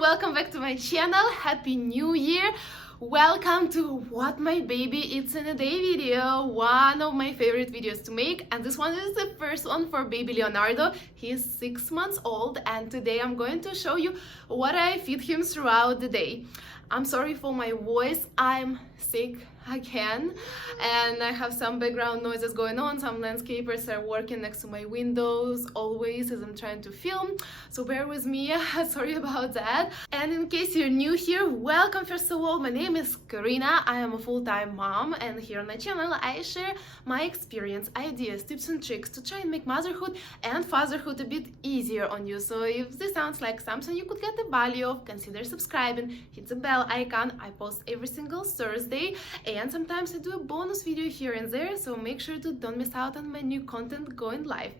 welcome back to my channel. Happy New Year. Welcome to what my baby eats in a day video, one of my favorite videos to make, and this one is the first one for baby Leonardo. He is 6 months old and today I'm going to show you what I feed him throughout the day. I'm sorry for my voice, I'm sick again and I have some background noises going on. Some landscapers are working next to my windows always as I'm trying to film, so bear with me. Sorry about that. And in case you're new here, welcome. First of all, my name is Karyna. I am a full-time mom and here on my channel I share my experience, ideas, tips and tricks to try and make motherhood and fatherhood a bit easier on you. So if this sounds like something you could get the value of, consider subscribing, hit the bell icon. I post every single Thursday and sometimes I do a bonus video here and there, so make sure to don't miss out on my new content going live.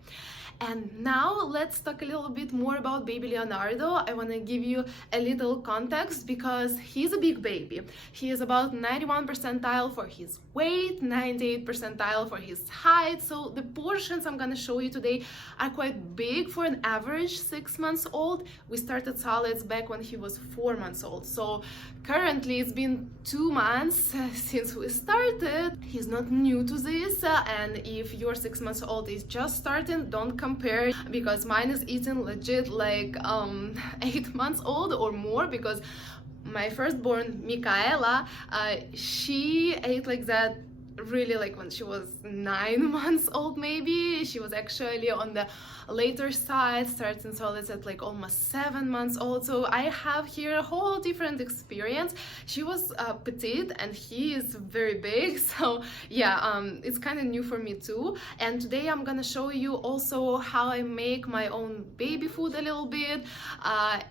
And now let's talk a little bit more about baby Leonardo. I want to give you a little context because he's a big baby. He is about 91 percentile for his weight, 98 percentile for his height. So the portions I'm going to show you today are quite big for an average 6 months old. We started solids back when he was 4 months old. So currently it's been 2 months since we started. He's not new to this, and if your 6 months old is just starting, don't compare because mine is eating legit like 8 months old or more, because my firstborn Michaela, she ate like that really like when she was 9 months old. Maybe she was actually on the later side, starting solids at like almost 7 months old. So I have here a whole different experience. She was petite and he is very big, so yeah, it's kind of new for me too. And today I'm gonna show you also how I make my own baby food a little bit.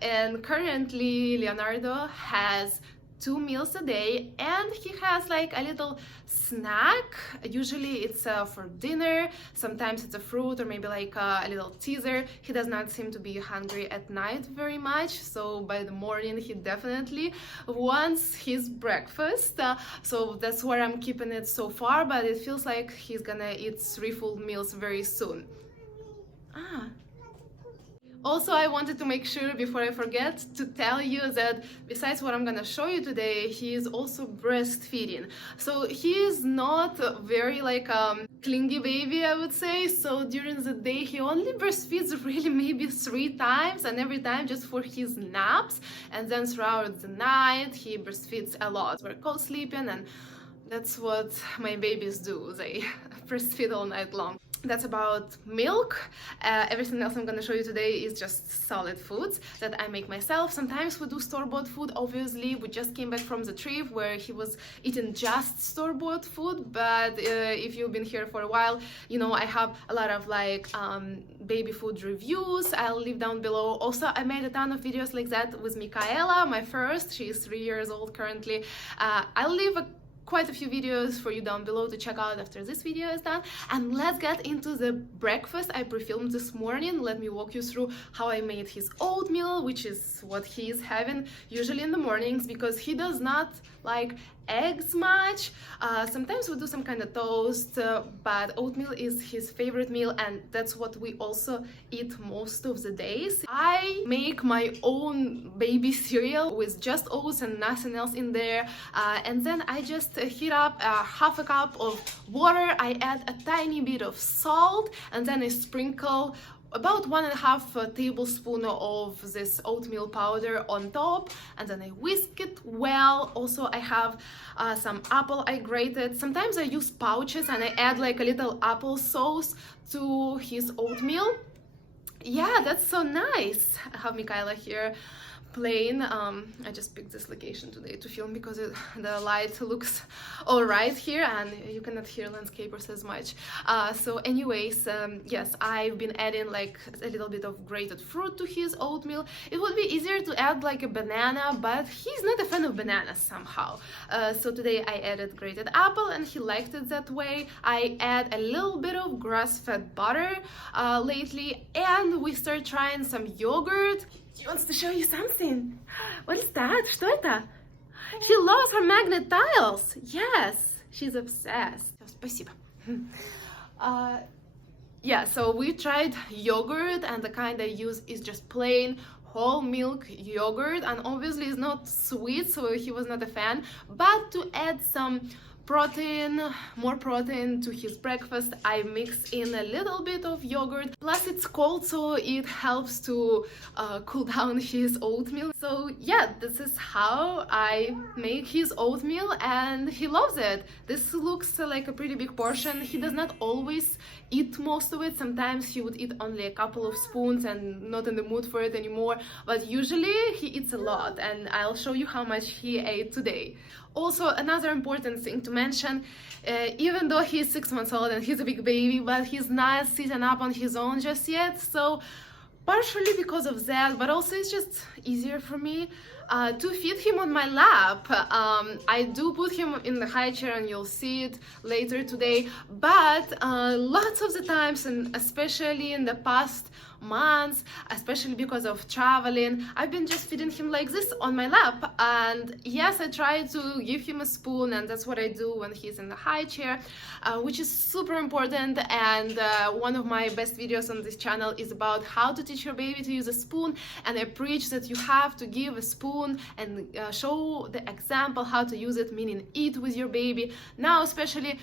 And currently Leonardo has 2 meals a day and he has like a little snack. Usually it's for dinner, sometimes it's a fruit or maybe like a little teaser. He does not seem to be hungry at night very much, so by the morning he definitely wants his breakfast. So that's where I'm keeping it so far, but it feels like he's gonna eat 3 full meals very soon. Also, I wanted to make sure before I forget to tell you that besides what I'm gonna show you today, he is also breastfeeding. So he is not a very like clingy baby, I would say. So during the day he only breastfeeds really maybe 3 times, and every time just for his naps. And then throughout the night he breastfeeds a lot. We're co-sleeping and that's what my babies do. They breastfeed all night long. That's about milk. Everything else I'm gonna show you today is just solid foods that I make myself. Sometimes we do store-bought food. Obviously, we just came back from the trip where he was eating just store-bought food, but if you've been here for a while, you know I have a lot of like baby food reviews. I'll leave down below. Also, I made a ton of videos like that with Michaela, my first. She is 3 years old currently. I'll leave quite a few videos for you down below to check out after this video is done. And let's get into the breakfast I pre-filmed this morning. Let me walk you through how I made his oatmeal, which is what he is having usually in the mornings because he does not like eggs much. Sometimes we do some kind of toast, but oatmeal is his favorite meal and that's what we also eat most of the days. I make my own baby cereal with just oats and nothing else in there, and then I just heat up half a cup of water. I add a tiny bit of salt and then I sprinkle about 1.5 tablespoons of this oatmeal powder on top, and then I whisk it well. Also, I have some apple I grated. Sometimes I use pouches and I add like a little apple sauce to his oatmeal. Yeah, that's so nice. I have Michaela here playing. I just picked this location today to film because the light looks all right here and you cannot hear landscapers as much. So anyways, yes, I've been adding like a little bit of grated fruit to his oatmeal. It would be easier to add like a banana, but he's not a fan of bananas somehow. So today I added grated apple and he liked it that way. I add a little bit of grass-fed butter lately, and we start trying some yogurt. She wants to show you something. What is that? Что это? She loves her magnet tiles. Yes, she's obsessed. Спасибо. Yeah, so we tried yogurt and the kind I use is just plain whole milk yogurt, and obviously it's not sweet, so he was not a fan, but to add some protein, more protein to his breakfast, I mix in a little bit of yogurt. Plus it's cold, so it helps to cool down his oatmeal. So yeah, this is how I make his oatmeal, and he loves it. This looks like a pretty big portion. He does not always eat most of it. Sometimes he would eat only a couple of spoons and not in the mood for it anymore, but usually he eats a lot, and I'll show you how much he ate today. Also, another important thing to mention, even though he's 6 months old and he's a big baby, but he's not sitting up on his own just yet, so partially because of that, but also it's just easier for me to feed him on my lap. I do put him in the high chair, and you'll see it later today, but lots of the times, and especially in the past months, especially because of traveling, I've been just feeding him like this on my lap. And yes, I try to give him a spoon, and that's what I do when he's in the high chair, which is super important. And one of my best videos on this channel is about how to teach your baby to use a spoon, and I preach that you have to give a spoon and show the example how to use it, meaning eat with your baby. Now especially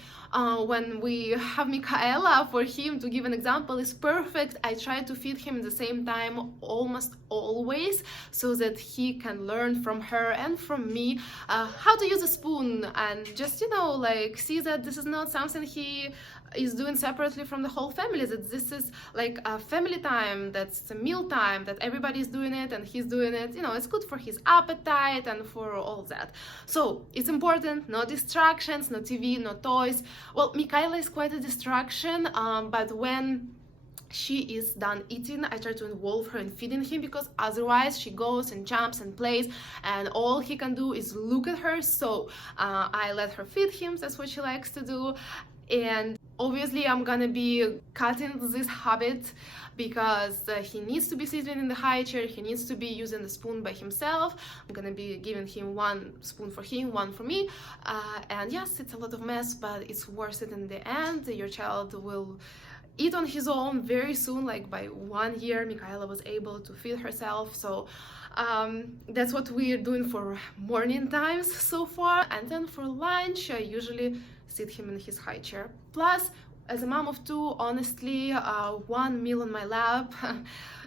when we have Michaela, for him to give an example is perfect. I try to feed him at the same time almost always, so that he can learn from her and from me how to use a spoon, and just, you know, like, see that this is not something he is doing separately from the whole family, that this is like a family time, that's a meal time, that everybody's doing it and he's doing it. You know, it's good for his appetite and for all that. So it's important, no distractions, no TV, no toys. Well, Michaela is quite a distraction, but when she is done eating, I try to involve her in feeding him, because otherwise she goes and jumps and plays, and all he can do is look at her. So I let her feed him, that's what she likes to do. And obviously I'm gonna be cutting this habit, because he needs to be sitting in the high chair, he needs to be using the spoon by himself. I'm gonna be giving him one spoon for him, one for me, and yes, it's a lot of mess, but it's worth it in the end. Your child will eat on his own very soon. Like by 1 year, Michaela was able to feed herself. So that's what we're doing for morning times so far. And then for lunch, I usually sit him in his high chair. Plus, as a mom of 2, honestly, one meal on my lap,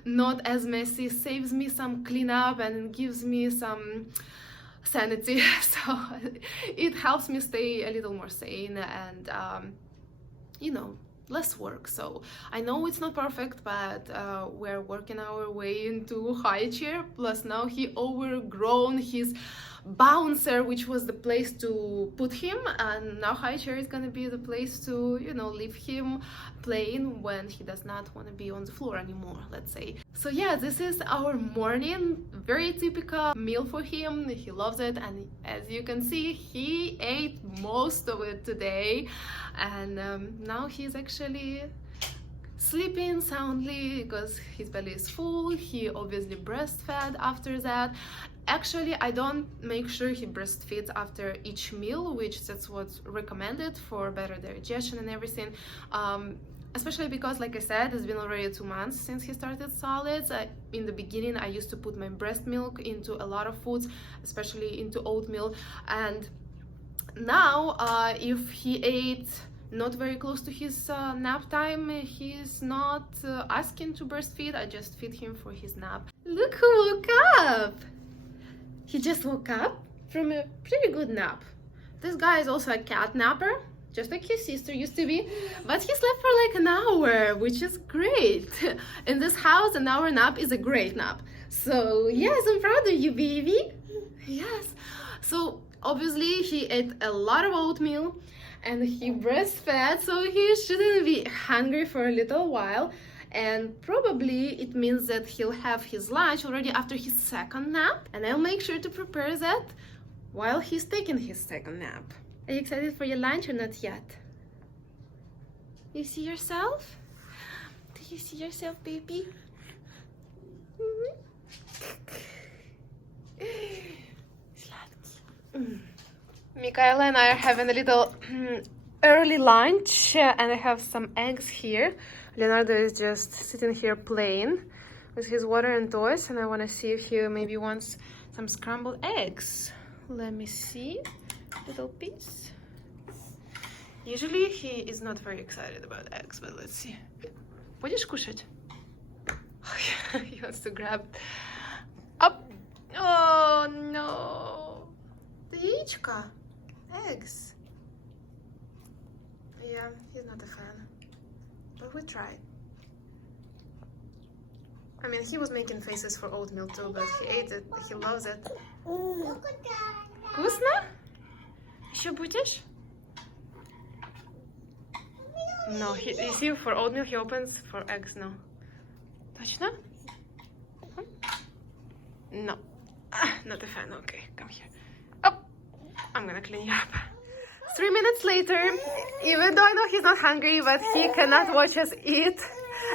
not as messy, saves me some cleanup and gives me some sanity. So it helps me stay a little more sane and, you know, less work. So I know it's not perfect, but we're working our way into high chair. Plus now he overgrown his bouncer, which was the place to put him, and now high chair is gonna be the place to, you know, leave him playing when he does not want to be on the floor anymore, let's say. So yeah, this is our morning, very typical meal for him. He loves it, and as you can see, he ate most of it today, and now he's actually sleeping soundly because his belly is full. He obviously breastfed after that. Actually, I don't make sure he breastfeeds after each meal, which that's what's recommended for better digestion and everything. Especially because, like I said, it's been already 2 months since he started solids. In the beginning, I used to put my breast milk into a lot of foods, especially into oatmeal. And now, if he ate not very close to his nap time, he's not asking to breastfeed. I just feed him for his nap. Look who woke up! He just woke up from a pretty good nap. This guy is also a cat napper, just like his sister used to be, but he slept for like an hour, which is great. In this house, an hour nap is a great nap. So yes, I'm proud of you, baby. Yes. So obviously he ate a lot of oatmeal and he breastfed, so he shouldn't be hungry for a little while. And probably it means that he'll have his lunch already after his second nap, and I'll make sure to prepare that while he's taking his second nap. Are you excited for your lunch or not yet? You see yourself? Do you see yourself, baby? Michaela and I are having a little early lunch, and I have some eggs here. Leonardo is just sitting here playing with his water and toys, and I want to see if he maybe wants some scrambled eggs. Let me see. Little piece. Usually he is not very excited about eggs, but let's see. Будешь кушать? He wants to grab. Up. Oh no. The яичко. Eggs. Yeah, he's not a fan. But we tried. I mean, he was making faces for oatmeal too, but he ate it. He loves it. Вкусно? Еще будешь? No, you see, for oatmeal he opens, for eggs no. Точно? No. Not a fan. Okay, come here. Oh, I'm gonna clean you up. 3 minutes later, even though I know he's not hungry, but he cannot watch us eat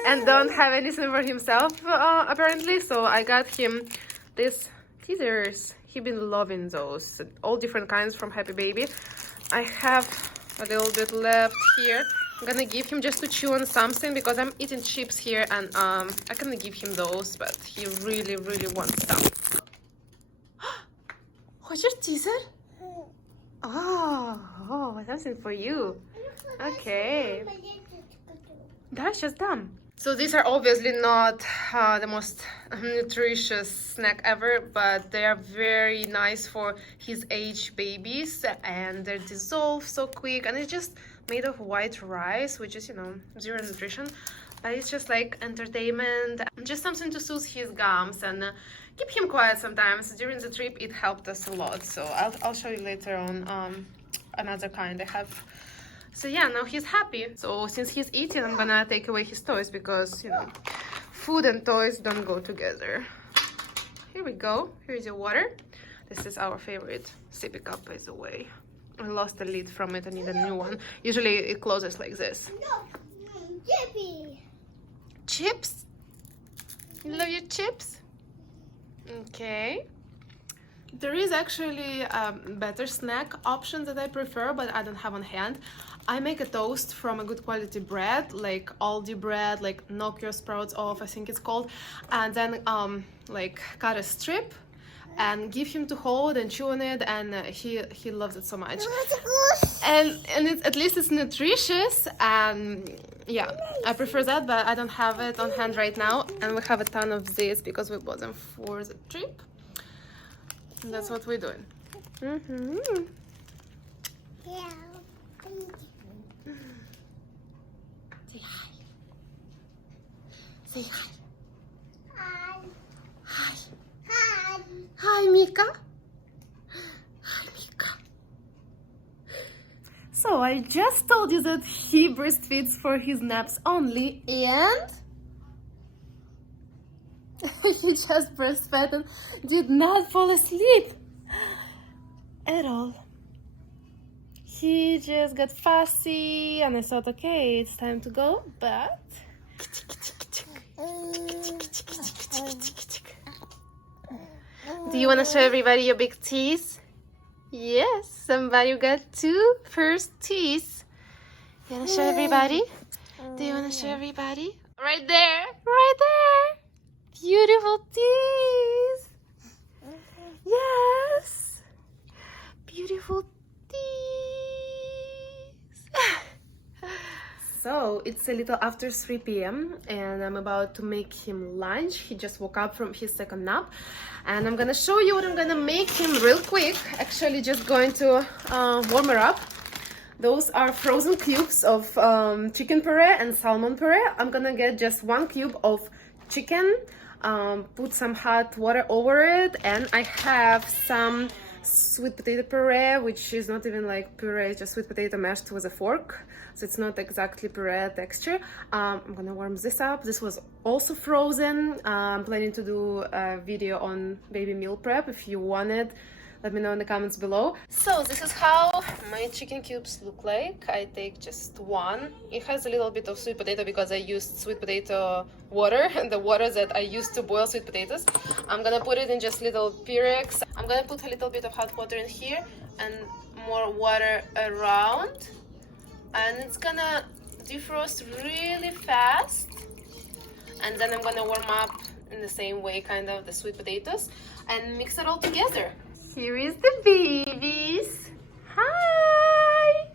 and don't have anything for himself, apparently. So I got him these teasers. He's been loving those, all different kinds from Happy Baby. I have a little bit left here. I'm gonna give him just to chew on something because I'm eating chips here, and I can give him those, but he really, really wants some. Хочешь teaser? Oh, something for you. Okay. Да, сейчас дам. So these are obviously not the most nutritious snack ever, but they are very nice for his age babies, and they dissolve so quick, and it's just made of white rice, which is, you know, zero nutrition, but it's just like entertainment, just something to soothe his gums and keep him quiet sometimes. During the trip it helped us a lot, so I'll show you later on another kind I have. So yeah, now he's happy. So since he's eating, I'm gonna take away his toys because, you know, food and toys don't go together. Here we go. Here is your water. This is our favorite sippy cup, by the way. I lost the lid from it. I need a new one. Usually it closes like this. Chippy. Chips? You love your chips? Okay. There is actually a better snack option that I prefer, but I don't have on hand. I make a toast from a good quality bread, like Aldi bread, like knock your sprouts off, I think it's called, and then like cut a strip and give him to hold and chew on it, and he loves it so much. And it's, at least it's nutritious, and yeah, I prefer that, but I don't have it on hand right now, and we have a ton of this because we bought them for the trip. And that's what we're doing. Yeah. Say hi. Say hi. Hi. Hi. Hi. Hi, Mika. Hi, Mika. So I just told you that he breastfeeds for his naps only, and he just breastfed and did not fall asleep at all. He just got fussy, and I thought, okay, it's time to go, but do you want to show everybody your big teeth? Yes, somebody got two first teeth. You want to show everybody? Do you want to show everybody? Right there, right there. Beautiful teeth. Yes. Beautiful teeth. So it's a little after 3 p.m. and I'm about to make him lunch. He just woke up from his second nap, and I'm gonna show you what I'm gonna make him real quick. Actually, just going to warm her up. Those are frozen cubes of chicken puree and salmon puree. I'm gonna get just 1 cube of chicken, put some hot water over it, and I have some sweet potato puree, which is not even like puree, just sweet potato mashed with a fork, so it's not exactly puree texture. I'm gonna warm this up. This was also frozen. I'm planning to do a video on baby meal prep. If you want it, let me know in the comments below. So this is how my chicken cubes look like. I take just 1. It has a little bit of sweet potato because I used sweet potato water, and the water that I used to boil sweet potatoes. I'm gonna put it in just little Pyrex. I'm gonna put a little bit of hot water in here and more water around, and it's gonna defrost really fast. And then I'm gonna warm up in the same way, kind of the sweet potatoes, and mix it all together. Here is the babies. Hi!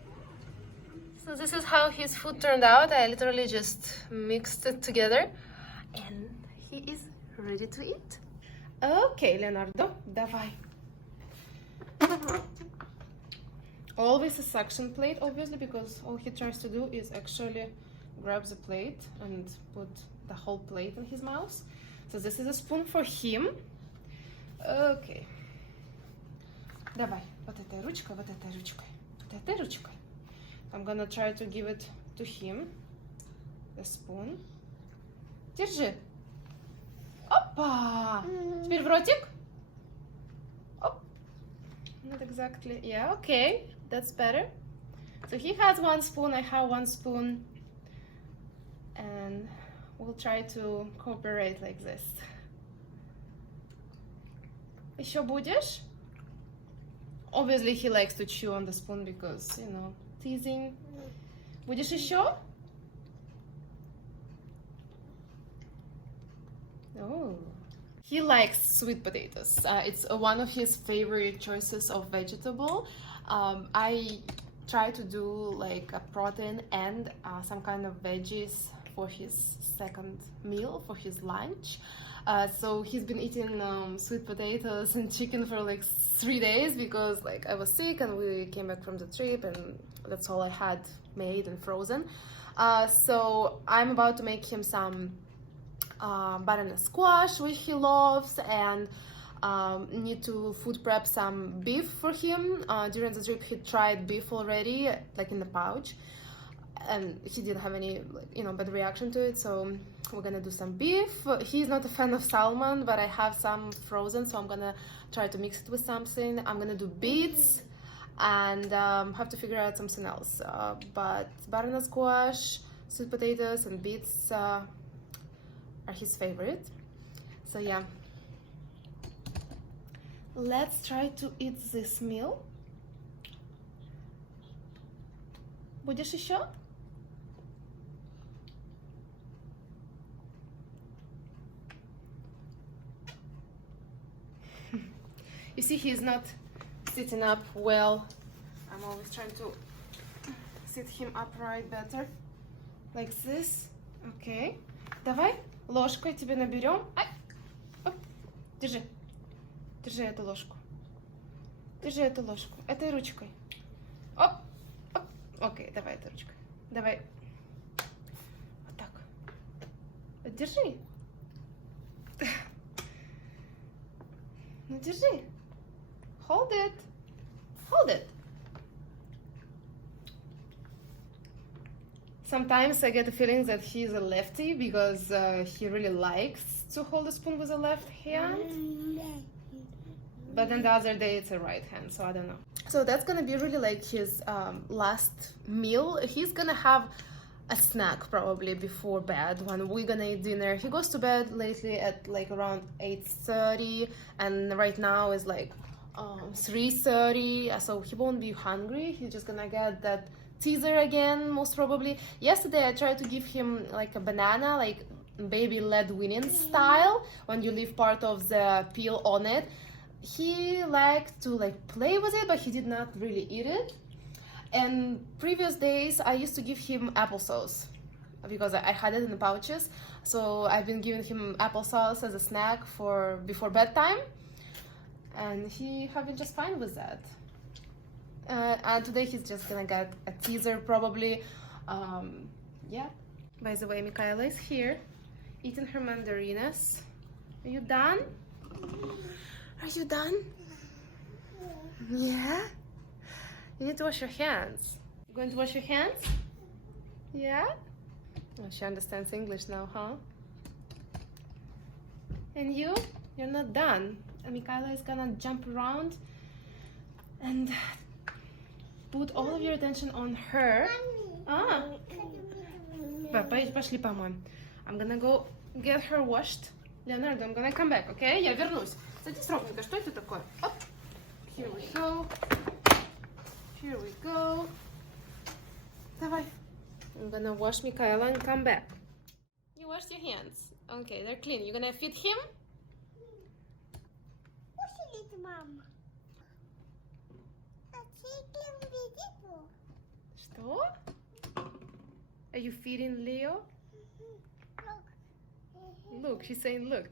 So this is how his food turned out. I literally just mixed it together and he is ready to eat. Okay, Leonardo, давай. Always a suction plate, obviously, because all he tries to do is actually grab the plate and put the whole plate in his mouth. So this is a spoon for him. Okay. Давай, вот этой ручкой, вот этой ручкой, вот этой ручкой. I'm gonna try to give it to him, the spoon. Держи. Опа! Теперь в ротик. Оп. Not exactly. Yeah, okay. That's better. So he has one spoon, I have one spoon. And we'll try to cooperate like this. Еще будешь? Obviously he likes to chew on the spoon because, you know, teasing. Будешь еще? Oh. He likes sweet potatoes. It's one of his favorite choices of vegetable. I try to do like a protein and some kind of veggies for his second meal, for his lunch. So he's been eating sweet potatoes and chicken for like 3 days because like I was sick and we came back from the trip and that's all I had made and frozen. So I'm about to make him some banana squash, which he loves, and need to food prep some beef for him. During the trip he tried beef already, like in the pouch, and he didn't have any, you know, bad reaction to it, so we're gonna do some beef. He's not a fan of salmon, but I have some frozen, so I'm gonna try to mix it with something. I'm gonna do beets and have to figure out something else, but banana squash, sweet potatoes and beets are his favorite. So yeah, let's try to eat this meal. Будешь еще? You see, he's not sitting up well. I'm always trying to sit him upright better, like this. Okay. Давай ложкой тебе наберем. Ай! Оп. Держи. Держи эту ложку. Держи эту ложку. Этой ручкой. Оп. Оп. Окей, давай этой ручкой. Давай. Вот так. Держи. Ну, держи. Hold it. Hold it. Sometimes I get the feeling that he's a lefty because he really likes to hold the spoon with the left hand. But then the other day it's a right hand, so I don't know. So that's gonna be really like his last meal. He's gonna have a snack probably before bed when we're gonna eat dinner. He goes to bed lately at like around 8:30, and right now is like 3:30, so he won't be hungry. He's just gonna get that teaser again, most probably. Yesterday I tried to give him like a banana, like baby led weaning style, when you leave part of the peel on it. He liked to like play with it, but he did not really eat it. And previous days I used to give him applesauce because I had it in the pouches, so I've been giving him applesauce as a snack for before bedtime, and he have been just fine with that. And today he's just gonna get a teaser probably. Yeah. By the way, Michaela is here eating her mandarinas. Are you done? Are you done? Yeah? You need to wash your hands. You going to wash your hands? Yeah? Oh, she understands English now, huh? And you? You're not done. And Michaela is gonna jump around and put all of your attention on her. Ah. Пошли помоем. I'm gonna go get her washed. Leonardo, I'm gonna come back, okay? Я вернусь. Садись ровненько. Что это такое? Оп. Here we go. Here we go. Давай. I'm gonna wash Michaela and come back. You washed your hands. Okay, they're clean. You're gonna feed him? What's it, Mom? A chicken vegetable. Что? Are you feeding Leo? Look. Look, she's saying look.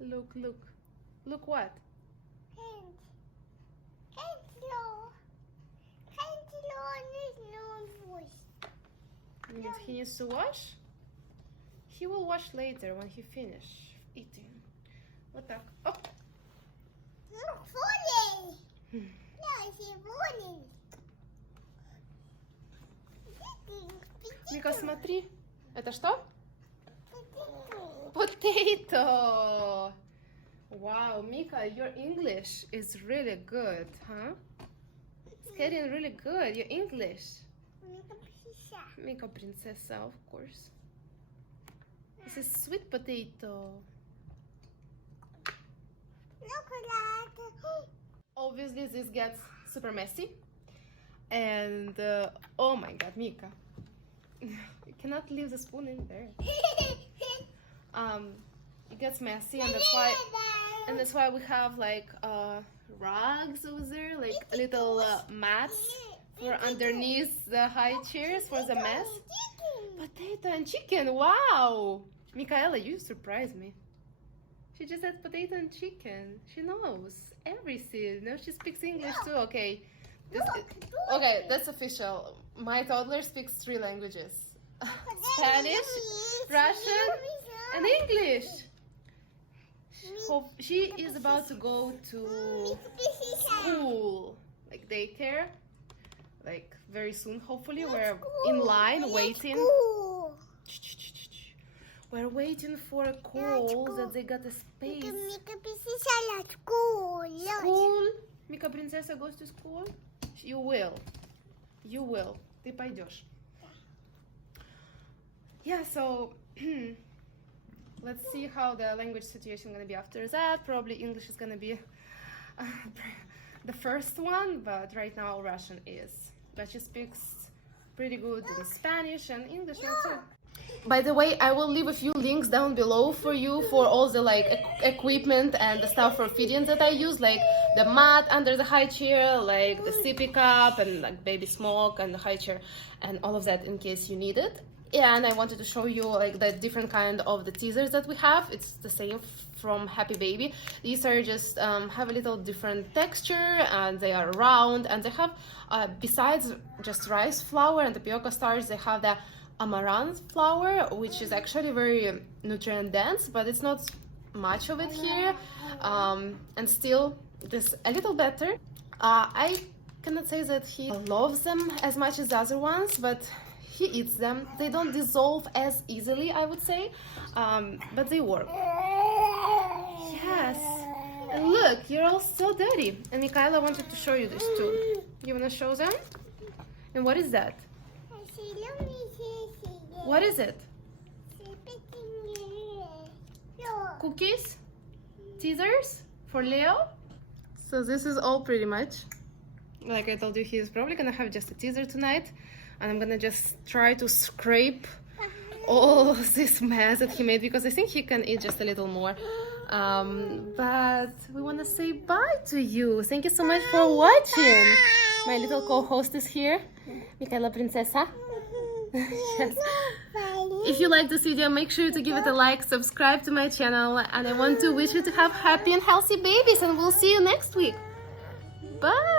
Look, Look, look. Look what? He needs to wash? He will wash later when he finish eating. Вот так. Оп. Look, funny. Yeah, he's funny. Мика, смотри. Это что? Potato. Wow, Mika, your English is really good, huh? It's getting really good, your English. Mika Princessa, of course. This is sweet potato. Look at that. Obviously, this gets super messy. And, oh my god, Mika. You cannot leave the spoon in there. It gets messy, and that's why we have like rugs over there, like little mats for underneath the high chairs for the mess. Potato and chicken, wow! Michaela, you surprised me. She just said potato and chicken. She knows everything. Now she speaks English too. Okay. Okay, that's official. My toddler speaks 3 languages. Spanish, Russian, and English. She is about to go to school, like daycare, like very soon. Hopefully, we're in line waiting. We're waiting for a call that they got a space. School. Mika Princessa goes to school. You will. You will. Ты пойдешь. Yeah, so let's see how the language situation is gonna be after that. Probably English is gonna be the first one, but right now Russian is. But she speaks pretty good in Spanish and English now too. By the way, I will leave a few links down below for you for all the like equipment and the stuff for feeding that I use, like the mat under the high chair, like the sippy cup and like baby smoke and the high chair and all of that in case you need it. Yeah, and I wanted to show you like the different kind of the teasers that we have. It's the same from Happy Baby. These are just have a little different texture and they are round and they have besides just rice flour and tapioca starch, they have the amaranth flour, which is actually very nutrient dense, but it's not much of it here, and still just a little better. I cannot say that he loves them as much as the other ones, but he eats them. They don't dissolve as easily, I would say, but they work. Yes, and look, you're all so dirty. And Michaela wanted to show you this too. You wanna show them? And what is that? What is it? Cookies? Teasers? For Leo? So this is all pretty much. Like I told you, he's probably gonna have just a teaser tonight. And I'm gonna just try to scrape all of this mess that he made because I think he can eat just a little more. But we wanna say bye to you. Thank you so much for watching. My little co-host is here, Michaela Princessa. Yes. If you like this video, make sure to give it a like, subscribe to my channel, and I want to wish you to have happy and healthy babies, and we'll see you next week. Bye!